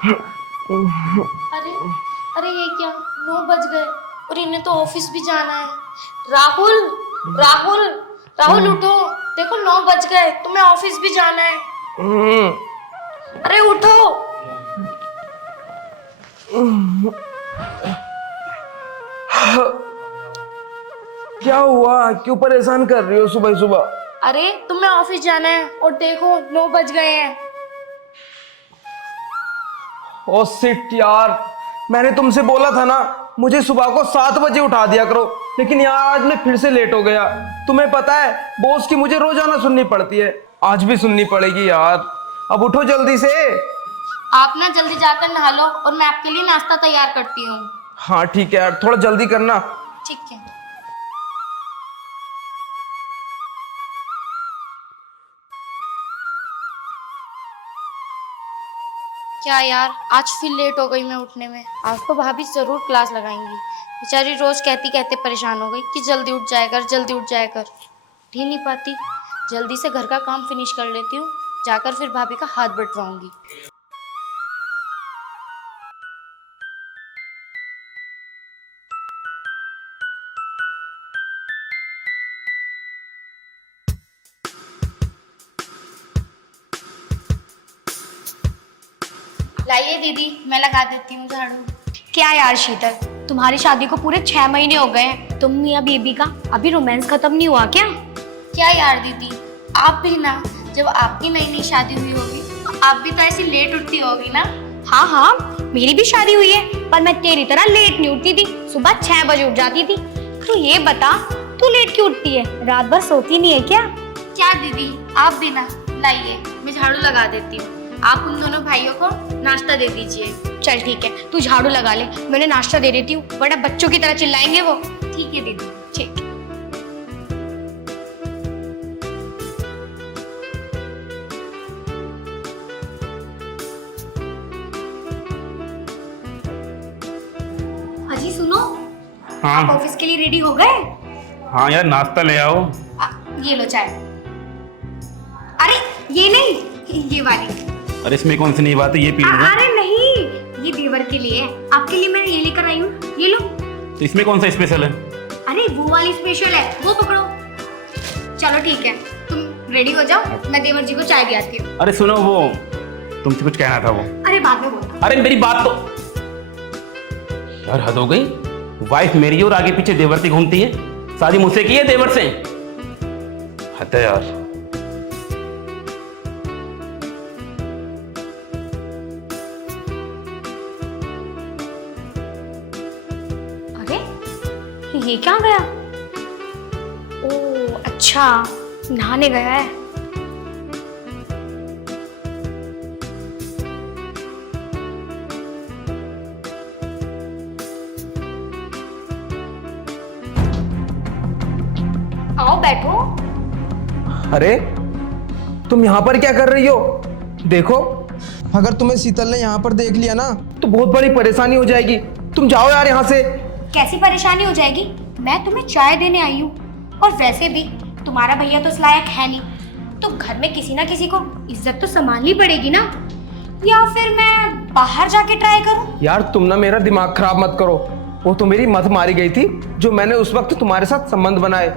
अरे अरे ये क्या, 9 बज गए और इन्हें तो ऑफिस भी जाना है। राहुल राहुल राहुल उठो, देखो 9 बज गए, तुम्हें ऑफिस भी जाना है। अरे उठो। क्या हुआ? क्यों परेशान कर रही हो सुबह सुबह? अरे तुम्हें ऑफिस जाना है और देखो 9 बज गए हैं। ओ शिट यार, मैंने तुमसे बोला था ना मुझे सुबह को 7 बजे उठा दिया करो, लेकिन यार आज मैं फिर से लेट हो गया। तुम्हें पता है बॉस की मुझे रोजाना सुननी पड़ती है, आज भी सुननी पड़ेगी यार। अब उठो जल्दी से। आप ना जल्दी जाकर नहा लो और मैं आपके लिए नाश्ता तैयार करती हूँ। हाँ ठीक है यार, थोड़ा जल्दी करना। ठीक है। क्या यार, आज फिर लेट हो गई मैं उठने में। आज तो भाभी जरूर क्लास लगाएंगी। बेचारी रोज कहती कहते परेशान हो गई कि जल्दी उठ जाया कर, जल्दी उठ जाया कर। उठ ही नहीं पाती। जल्दी से घर का काम फिनिश कर लेती हूँ, जाकर फिर भाभी का हाथ बटवाऊंगी। लाइए दीदी, मैं लगा देती हूँ झाड़ू। क्या यार शीतल, तुम्हारी शादी को पूरे 6 महीने हो गए हैं, तुम मियां बीबी का अभी रोमांस खत्म नहीं हुआ क्या? क्या यार दीदी, आप भी ना, जब आपकी नई नई शादी हुई होगी तो आप भी तो ऐसी लेट उठती होगी ना। हाँ हाँ, मेरी भी शादी हुई है, पर मैं तेरी तरह लेट नहीं उठती थी। सुबह 6 बजे उठ जाती थी। तू ये बता, तू लेट क्यों उठती है? रात भर सोती नहीं है क्या? क्या दीदी, आप भी ना। लाइए, मैं झाड़ू लगा देती हूँ। आप उन दोनों भाइयों को नाश्ता दे दीजिए। चल ठीक है, तू झाड़ू लगा ले, मैंने नाश्ता दे देती हूँ, वरना बच्चों की तरह चिल्लाएंगे वो। ठीक है दीदी। ठीक। अजी सुनो, हाँ आप ऑफिस के लिए रेडी हो गए? हाँ यार, नाश्ता ले आओ। ये लो चाय। अरे ये नहीं, ये वाली। अरे इसमें कौन सी नई बात है, ये पी लूंगा। अरे नहीं, ये देवर के लिए है, आपके लिए मैंने ये लेकर आई हूँ, ये लो। तो इसमें कौन सा स्पेशल है? अरे वो वाली स्पेशल है, वो पकड़ो। चलो ठीक है, तुम रेडी हो जाओ, मैं देवर जी को चाय दे आती हूँ। अरे सुनो, वो तुमसे कुछ कहना था वो। अरे बाद में बोलता। अरे मेरी बात तो यार, हद हो गई। वाइफ मेरी और आगे पीछे देवर से घूमती है। शादी मुझसे की है देवर से? हद है यार। अरे ये क्या गया? ओ अच्छा, नहाने गया है। आओ बैठो। अरे तुम यहाँ पर क्या कर रही हो? देखो, अगर तुम्हें शीतल ने यहाँ पर देख लिया ना तो बहुत बड़ी परेशानी हो जाएगी। तुम जाओ यार यहाँ से। कैसी परेशानी हो जाएगी? मैं तुम्हें चाय देने आई हूँ, और वैसे भी तुम्हारा भैया तो इस लायक है नहीं, तो घर में किसी ना किसी को इज्जत तो संभालनी पड़ेगी ना। या फिर मैं बाहर जाके ट्राई करूँ? यार तुम ना मेरा दिमाग खराब मत करो। वो तो मेरी मत मारी गई थी जो मैंने उस वक्त तुम्हारे साथ संबंध बनाए।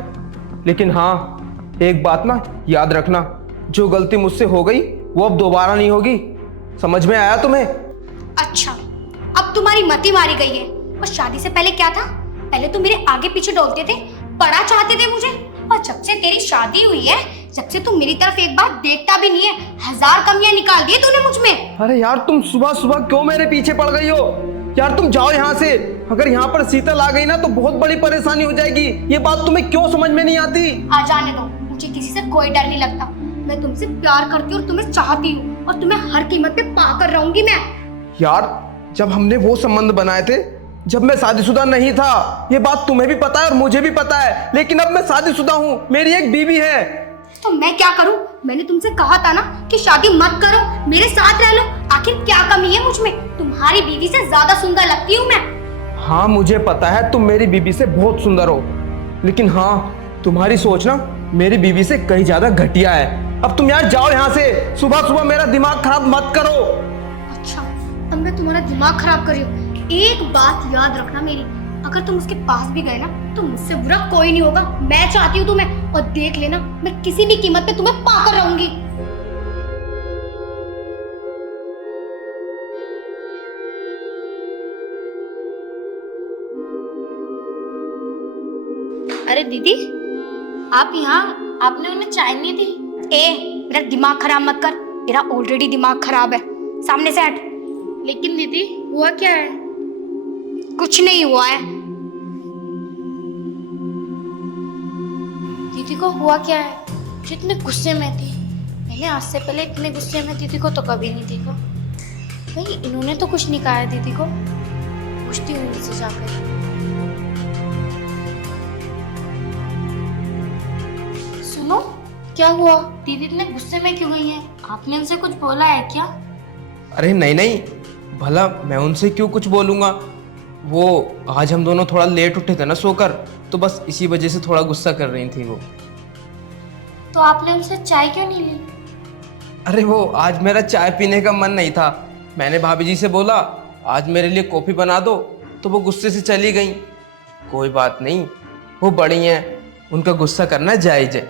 लेकिन हाँ, एक बात ना याद रखना, जो गलती मुझसे हो गई वो अब दोबारा नहीं होगी। समझ में आया तुम्हें? अच्छा, अब तुम्हारी मती मारी गई है। और शादी से पहले क्या था? पहले तो मेरे आगे पीछे डोलते थे, बड़ा चाहते थे मुझे, और जब से तेरी शादी हुई है, जब से तू मेरी तरफ एक बार देखता भी नहीं है, 1000 कमियां निकाल दी तूने मुझ में। अरे यार तुम सुबह सुबह क्यों मेरे पीछे पड़ गई हो? यार तुम जाओ यहाँ से। अगर यहाँ पर शीतल आ गई ना तो बहुत बड़ी परेशानी हो जाएगी। ये बात तुम्हें क्यों समझ में नहीं आती? आ जाने दो, मुझे किसी से कोई डर नहीं लगता। मैं तुमसे प्यार करती हूँ और तुम्हें चाहती हूँ, और तुम्हें हर कीमत पे पाकर रहूंगी मैं। यार जब हमने वो संबंध बनाए थे जब मैं शादीशुदा नहीं था, ये बात तुम्हें भी पता है और मुझे भी पता है, लेकिन अब मैं शादीशुदा हूँ, मेरी एक बीवी है। तो मैं क्या करूँ? मैंने तुमसे कहा था ना कि शादी मत करो, मेरे साथ रह लो। आखिर क्या कमी है मुझ में? तुम्हारी बीवी से ज्यादा सुंदर लगती हूँ मैं। हाँ मुझे पता है तुम मेरी बीवी से बहुत सुंदर हो, लेकिन हाँ तुम्हारी सोच ना मेरी बीवी से कहीं ज्यादा घटिया है। अब तुम यार जाओ यहाँ से। सुबह सुबह मेरा दिमाग खराब मत करो। अच्छा, अब मैं तुम्हारा दिमाग खराब कर रही हूँ। एक बात याद रखना मेरी, अगर तुम उसके पास भी गए ना तो मुझसे बुरा कोई नहीं होगा। मैं चाहती हूँ तुम्हें, और देख लेना मैं किसी भी कीमत पे तुम्हें पाकर रहूंगी। अरे दीदी, आप यहाँ, आपने उन्हें चाय नहीं दी? ए, मेरा दिमाग खराब मत कर, तेरा ऑलरेडी दिमाग खराब है। सामने से हट। लेकिन दीदी हुआ क्या है? कुछ नहीं हुआ है। दीदी को हुआ क्या है? जो इतने गुस्से में थी, मैंने आज से पहले इतने गुस्से में दीदी को तो कभी नहीं देखा। भाई इन्होंने तो कुछ नहीं कहा है दीदी को, पूछती हूँ इनसे जाकर। सुनो, क्या हुआ? दीदी इतने गुस्से में क्यों गई हैं? आपने उनसे कुछ बोला है क्या? अरे नहीं नहीं, भला मैं उनसे क्यों कुछ बोलूँगा। वो आज हम दोनों थोड़ा लेट उठे थे ना सोकर, तो बस इसी वजह से थोड़ा गुस्सा कर रही थी वो। तो आपने उनसे चाय क्यों नहीं ली? अरे वो आज मेरा चाय पीने का मन नहीं था। मैंने भाभी जी से बोला आज मेरे लिए कॉफ़ी बना दो, तो वो गुस्से से चली गई। कोई बात नहीं, वो बड़ी हैं, उनका गुस्सा करना जायज़ है।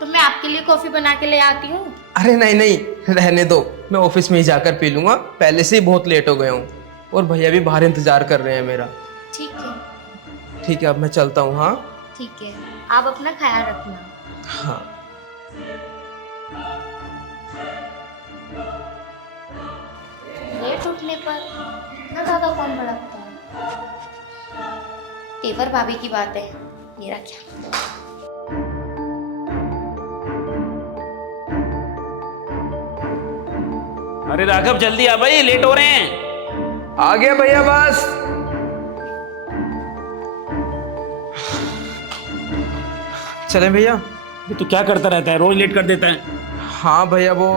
तो मैं आपके लिए कॉफी बना के ले आती हूँ। अरे नहीं नहीं, रहने दो, मैं ऑफिस में ही जाकर पी लूँगा। पहले से ही बहुत लेट हो गया हूँ और भैया भी बाहर इंतज़ार कर रहे हैं मेरा। ठीक है। ठीक है, अब मैं चलता हूँ। हाँ ठीक है, आप अपना ख्याल रखना। हाँ। लेट उठने पर इतना ज्यादा कौन भड़कता है? तेवर भाभी की बात है, मेरा क्या। अरे राघव जल्दी आ भाई, लेट हो रहे हैं। आ गया भैया बस। चले भैया। ये तो क्या करता रहता है, रोज लेट कर देता है। हाँ भैया, वो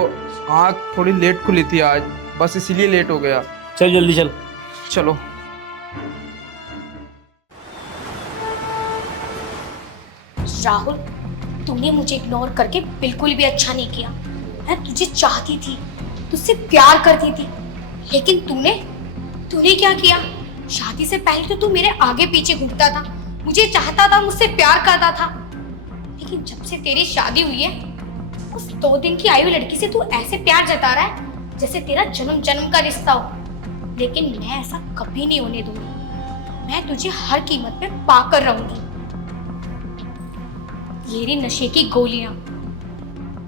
आँख थोड़ी लेट खुली थी आज, बस इसीलिए लेट हो गया। चल जल्दी चल। चलो। राहुल, तूने मुझे इग्नोर करके बिल्कुल भी अच्छा नहीं किया। मैं तुझे चाहती थी, तुझसे प्यार करती थी, लेकिन तूने क्या किया? शादी से पहले तो तू मेरे आगे पीछे घूमता था, मुझे चाहता था, मुझसे प्यार करता था, लेकिन जब से तेरी शादी हुई है, उस 2 दिन की आई हुई लड़की से तू ऐसे प्यार जता रहा है जैसे तेरा जन्म जन्म का रिश्ता हो। लेकिन मैं ऐसा कभी नहीं होने दूंगी। मैं तुझे हर कीमत पे पाकर रहूंगी। ये रही नशे की गोलियां।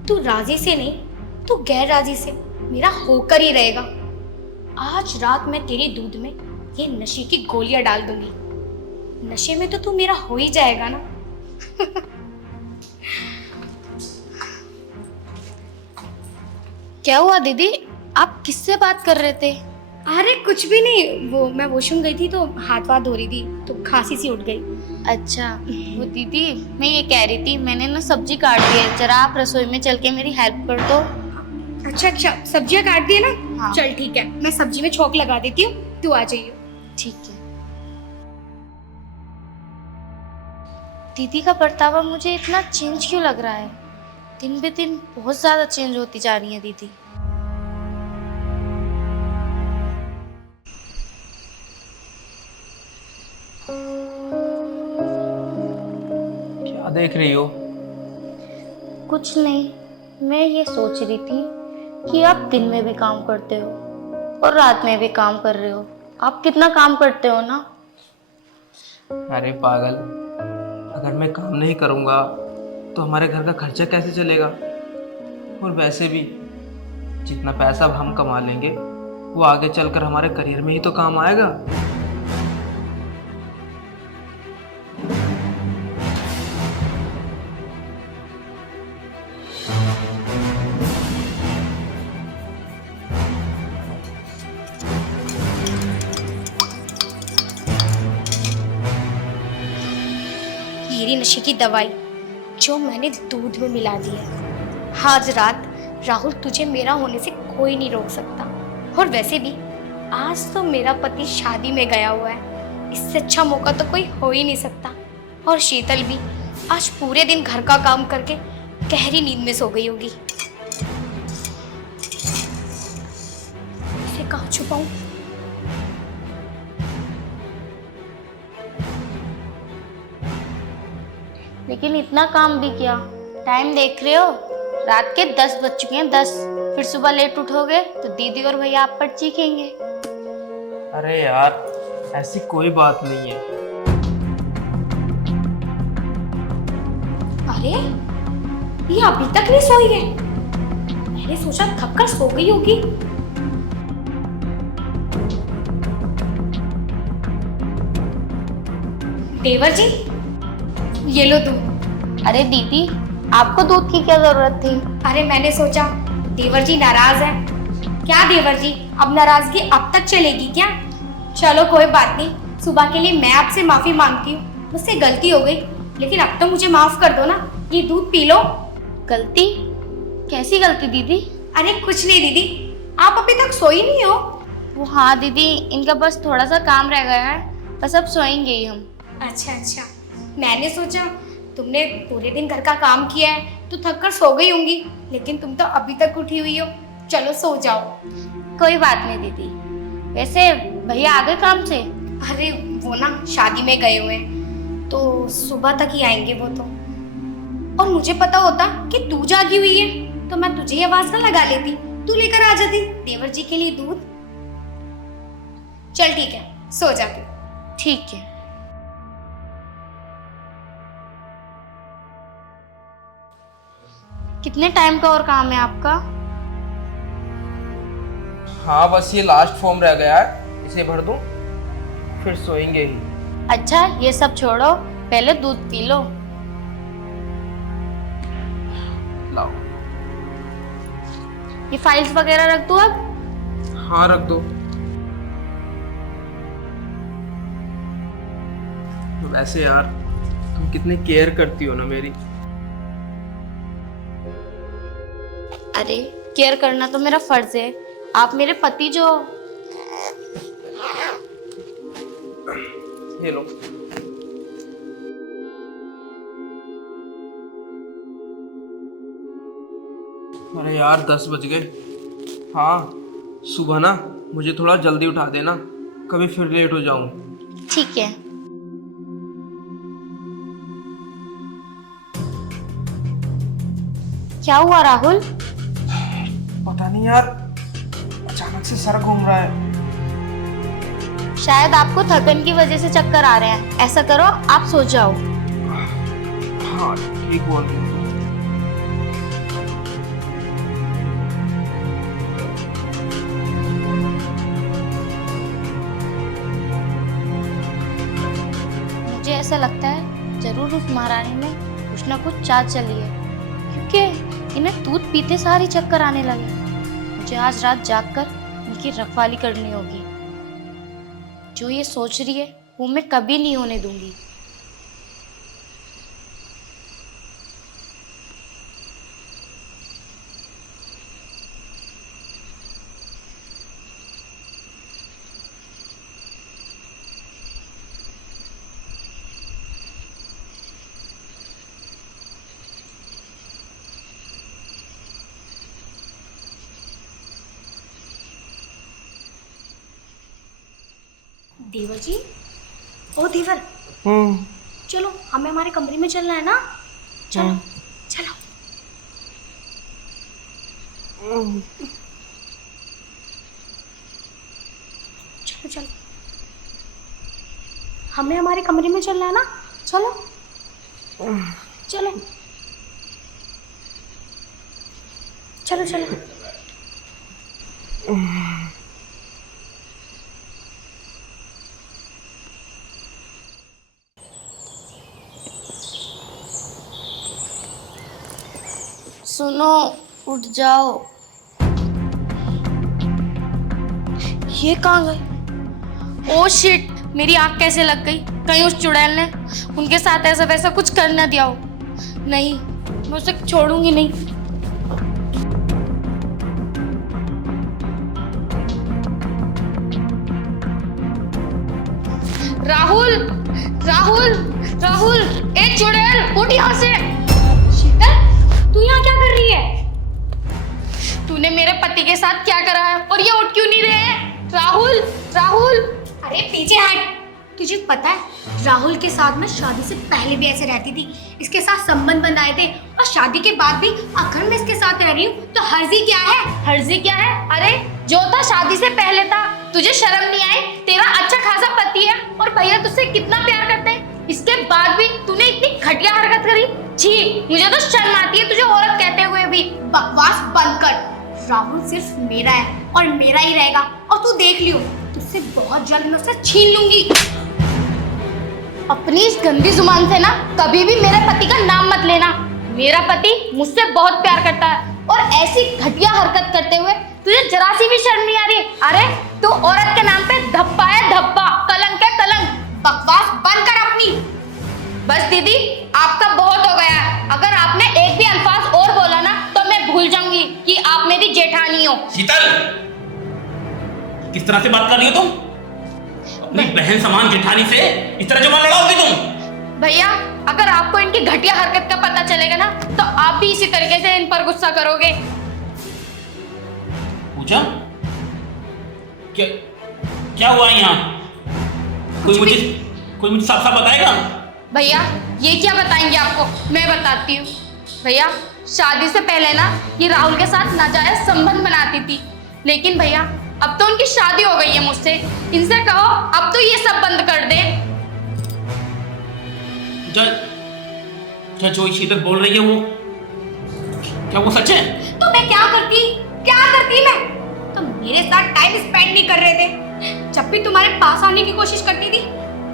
तू राजी से नहीं, तू गैर राजी से मेरा होकर ही रहेगा। आज रात मैं तेरे दूध में ये नशे की गोलियां डाल दूंगी। नशे में तो तू मेरा हो ही जाएगा ना। क्या हुआ दीदी, आप किससे बात कर रहे थे? अरे कुछ भी नहीं, वो मैं वॉशरूम गई थी तो हाथ वाथ धो रही थी तो खांसी सी उठ गई। अच्छा, वो दीदी मैं ये कह रही थी, मैंने ना सब्जी काट दी है, जरा आप रसोई में चल के मेरी हेल्प कर दो। अच्छा, सब्जियां काट दी है ना? हाँ। चल ठीक है, मैं सब्जी में छोंक लगा देती हूँ, तू आ जाइए। ठीक है। दीदी का बर्तावा मुझे इतना चेंज क्यों लग रहा है? दिन बे दिन बहुत ज्यादा चेंज होती जा रही है दीदी। क्या देख रही हो? कुछ नहीं, मैं ये सोच रही थी कि आप दिन में भी काम करते हो और रात में भी काम कर रहे हो। आप कितना काम करते हो ना? अरे पागल, अगर मैं काम नहीं करूँगा तो हमारे घर का खर्चा कैसे चलेगा? और वैसे भी जितना पैसा अब हम कमा लेंगे वो आगे चलकर हमारे करियर में ही तो काम आएगा। ये नशे की दवाई जो मैंने दूध में मिला दी है। आज रात राहुल, तुझे मेरा होने से कोई नहीं रोक सकता। और वैसे भी आज तो मेरा पति शादी में गया हुआ है, इससे अच्छा मौका तो कोई हो ही नहीं सकता। और शीतल भी आज पूरे दिन घर का काम करके गहरी नींद में सो गई होगी। इसे कहाँ छुपाऊं? लेकिन इतना काम भी किया। टाइम देख रहे हो, रात के 10 बज चुके हैं, 10। फिर सुबह लेट उठोगे तो दीदी और भैया आप पर चीखेंगे। अरे यार, ऐसी कोई बात नहीं है। अरे ये अभी तक नहीं सोई है। मैंने सोचा थक कर सो गई होगी। देवर जी, ये लो दूध। अरे दीदी, आपको दूध की क्या जरूरत थी? अरे मैंने सोचा देवर जी नाराज है। क्या देवर जी, अब नाराजगी अब तक चलेगी क्या? चलो कोई बात नहीं, सुबह के लिए मैं आपसे माफी मांगती हूँ। मुझसे गलती हो गई, लेकिन अब तो मुझे माफ कर दो ना। ये दूध पी लो। गलती? कैसी गलती दीदी? अरे कुछ नहीं दीदी, आप अभी तक सोई नहीं हो। वो हाँ दीदी, इनका बस थोड़ा सा काम रह गया है, बस अब सोएंगे ही हम। अच्छा अच्छा, मैंने सोचा तुमने पूरे दिन घर का काम किया है तो थक कर सो गई होंगी, लेकिन तुम तो अभी तक उठी हुई हो। चलो सो जाओ। कोई बात नहीं दीदी। वैसे भैया आ गए काम से? अरे वो ना शादी में गए हुए हैं, तो सुबह तक ही आएंगे वो तो। और मुझे पता होता कि तू जागी हुई है तो मैं तुझे ही आवाज ना लगा लेती, तू लेकर आ जाती देवर जी के लिए दूध। चल ठीक है, सो जा तू। ठीक है। कितने टाइम का और काम है आपका? हाँ, बस ये लास्ट फॉर्म रह गया है, इसे भर दूं, फिर सोएंगे ही। अच्छा ये सब छोड़ो, पहले दूध पी लो। लाओ। ये फाइल्स वगैरह रख दो अब? हाँ रख दो। वैसे यार, तुम कितनी केयर करती हो ना मेरी। अरे केयर करना तो मेरा फर्ज है, आप मेरे पति जो। ये लो। अरे यार 10 बज गए। हाँ, सुबह ना मुझे थोड़ा जल्दी उठा देना, कभी फिर लेट हो जाऊं। ठीक है। क्या हुआ राहुल? पता नहीं यार, अचानक से सर घूम रहा है। शायद आपको थकन की वजह से चक्कर आ रहे हैं। ऐसा करो, आप सो जाओ। हाँ ठीक बोल रही हो। मुझे ऐसा लगता है जरूर उस महारानी में कुछ ना कुछ चाल चली है, क्योंकि इन्हें दूध पीते सारी चक्कर आने लगे। मुझे आज रात जागकर इनकी रखवाली करनी होगी। जो ये सोच रही है वो मैं कभी नहीं होने दूंगी। देवर जी, ओ देवर, चलो हमें हमारे कमरे में चलना है ना। चलो चलो। चलो चलो, हमें हमारे कमरे में चलना है ना। चलो चलो चलो चलो। सुनो, उठ जाओ। ये कहाँ गए? ओ शिट, मेरी आंख कैसे लग गई? कहीं उस चुड़ैल ने उनके साथ ऐसा वैसा कुछ कर ना दिया हो। नहीं, मैं उसे छोड़ूंगी नहीं। राहुल, राहुल, राहुल, ए चुड़ैल, उठ यहाँ से। शीतल, तू यहाँ क्या कर रही है? तूने मेरे पति के साथ क्या करा है और ये उठ क्यों नहीं रहे हैं? राहुल, राहुल। अरे पीछे हट। तुझे पता है राहुल के साथ मैं शादी से पहले भी ऐसे रहती थी, इसके साथ संबंध बनाए थे, और शादी के बाद भी अगर मैं इसके साथ रह रही हूँ तो हर्जी क्या है? हर्जी क्या है? अरे जो था शादी से पहले था, तुझे शर्म नहीं आई? तेरा अच्छा खासा पति है और भैया तुझसे कितना प्यार करते हैं, इसके बाद भी तूने इतनी घटिया हरकत करी। छी, मुझे तो शर्म आती है तुझे औरत कहते हुए भी। बकवास बंद कर। राहुल सिर्फ मेरा है और मेरा ही रहेगा, और तू देख लियो तुझसे बहुत जल्द मैं उसे छीन लूंगी। अपनी इस गंदी जुबान से ना कभी भी मेरे पति का नाम मत लेना। मेरा पति मुझसे बहुत प्यार करता है और ऐसी घटिया हरकत करते हुए तुझे जरा सी भी शर्म नहीं आ रही? अरे तू औरत के नाम पे धब्बा है धब्बा, कलंक है कलंक। बकवास बंद कर अपनी। बस दीदी, आपका बहुत हो गया है। अगर आपने एक भी अल्फाज और बोला ना तो मैं भूल जाऊंगी कि आप मेरी जेठानी हो। शीतल, किस तरह से बात कर रही हो तुम? अपनी बहन समान जेठानी से इस तरह जुबान लड़ाओगी तुम? भैया, अगर आपको इनकी घटिया हरकत का पता चलेगा ना तो आप भी इसी तरीके से इन पर गुस्सा करोगे। पूछा क्या क्या हुआ यहाँ? कोई मुझे साफ साफ बताएगा? भैया, ये क्या बताएंगे आपको, मैं बताती हूँ। भैया, शादी से पहले ना ये राहुल के साथ नाजायज संबंध बनाती थी, लेकिन भैया अब तो उनकी शादी हो गई है मुझसे। इनसे कहो अब तो ये सब बंद कर दे। जो शीतल बोल रही है वो क्या वो सच है? तो मैं क्या करती मैं? तुम मेरे साथ टाइम स्पेंड नहीं कर रहे थे। जब भी तुम्हारे पास आने की कोशिश करती थी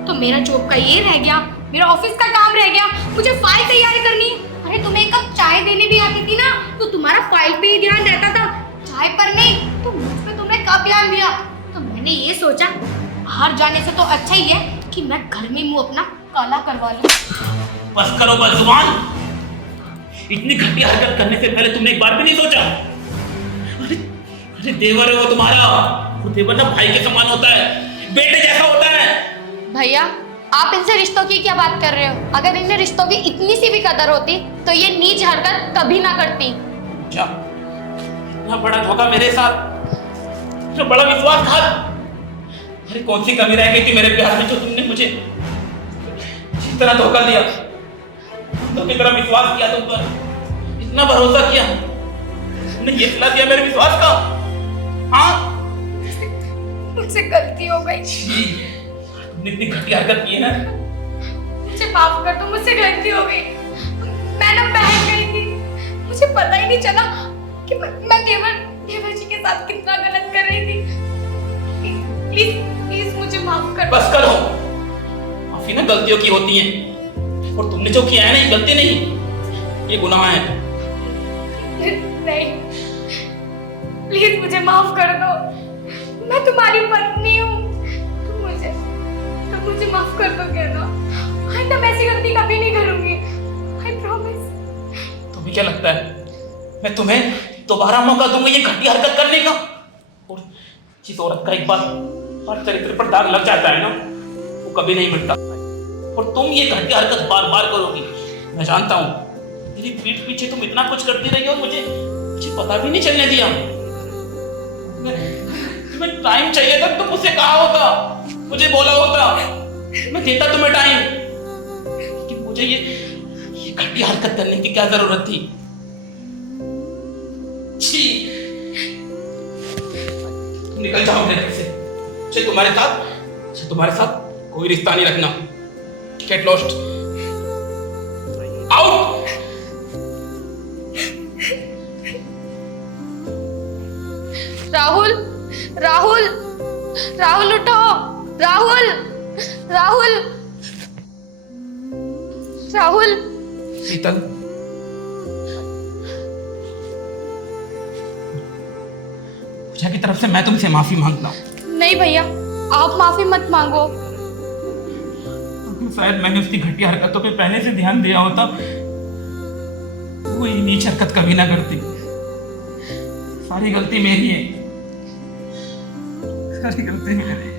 तो मेरा जॉब का ये रह गया, मेरा ऑफिस का काम रह गया, मुझे फाइल तैयार करनी। अरे तुम्हें एक कप चाय देने भी आती थी ना तो तुम्हारा फाइल पे ही ध्यान रहता था, चाय पर नहीं। तो मुझ पे तुमने कब ध्यान दिया? तो मैंने ये सोचा बाहर जाने से तो अच्छा ही है कि मैं घर में मुंह अपना काला करवा लूं। बस करो बस जुबान। इतनी घटिया हरकत करने से पहले तुमने एक बार भी नहीं सोचा? अरे देवर है वो तुम्हारा, वो देवर ना भाई के समान होता है, बेटे जैसा होता है। भैया, आप इनसे रिश्तों की क्या बात कर रहे हो? अगर इन्हें रिश्तों की इतनी सी भी कदर होती तो ये नीच हरकत कभी ना करती। क्या इतना बड़ा धोखा मेरे साथ, इतना बड़ा विश्वासघात? अरे कौन सी कमी रह गई थी मेरे प्यार में जो तुमने मुझे इस तरह धोखा दिया? तो की तरह विश्वास किया तुम पर, इतना भरोसा किया, तुमने ये सिला दिया मेरे विश्वास का। हाँ, मुझसे गलती हो गई। तुमने इतनी घटिया हरकत की है। मुझे माफ कर दो, मुझसे गलती हो गई। मैं ना बहक गई थी, मुझे पता ही नहीं चला कि मैं देवर जी के साथ कितना गलत कर रही थी। प्लीज प्लीज मुझे माफ कर दो। बस करो, माफी ना गलतियों की होती है, और तुमने जो किया है ना ये गलती नहीं, ये गुनाह है। नहीं, प्लीज मुझे माफ कर दो। मैं तुम्हारी पत्नी हूँ, तुम मुझे माफ कर दो। कहना आइंदा मैं ऐसी गलती कभी नहीं करूंगी। I promise. तुम्हें क्या लगता है मैं तुम्हें दोबारा मौका दूंगा ये घटिया हरकत करने का? और जिस औरत का एक बार चरित्र पर दाग लग जाता है ना वो कभी नहीं मिटता, और तुम ये घटिया हरकत बार बार करोगी। मैं जानता हूँ मेरी पीठ पीछे तुम इतना कुछ करती रही हो, मुझे पता भी नहीं चलने दिया। तुम्हें टाइम चाहिए था तो मुझसे कहा होता, मुझे बोला होता, मैं देता तुम्हें टाइम। लेकिन मुझे ये घटिया हरकत करने की क्या जरूरत थी? छी, निकल जाओ मेरे घर से। तुम्हारे साथ कोई रिश्ता नहीं रखना। Get lost, out. Rahul, Rahul, Rahul उठो, राहुल, राहुल, राहुल। शीतल, पूजा की तरफ से मैं तुमसे माफी मांगता हूँ। नहीं भैया, आप माफी मत मांगो। शायद मैंने उसकी घटिया हरकतों पे पहले से ध्यान दिया होता, वो ये नीच हरकत कभी ना करती। सारी गलती मेरी है, सारी गलती मेरी।